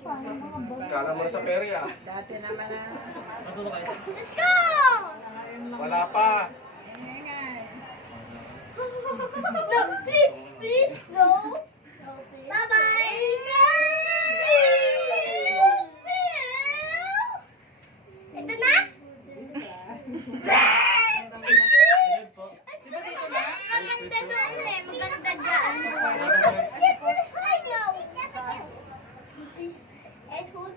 Kala mo na sa peri ah. Dati naman na. Let's go! Wala pa. No, please, please, no. Bye-bye. Ito na? Maganda doon eh. Maganda dyan. Please, and hold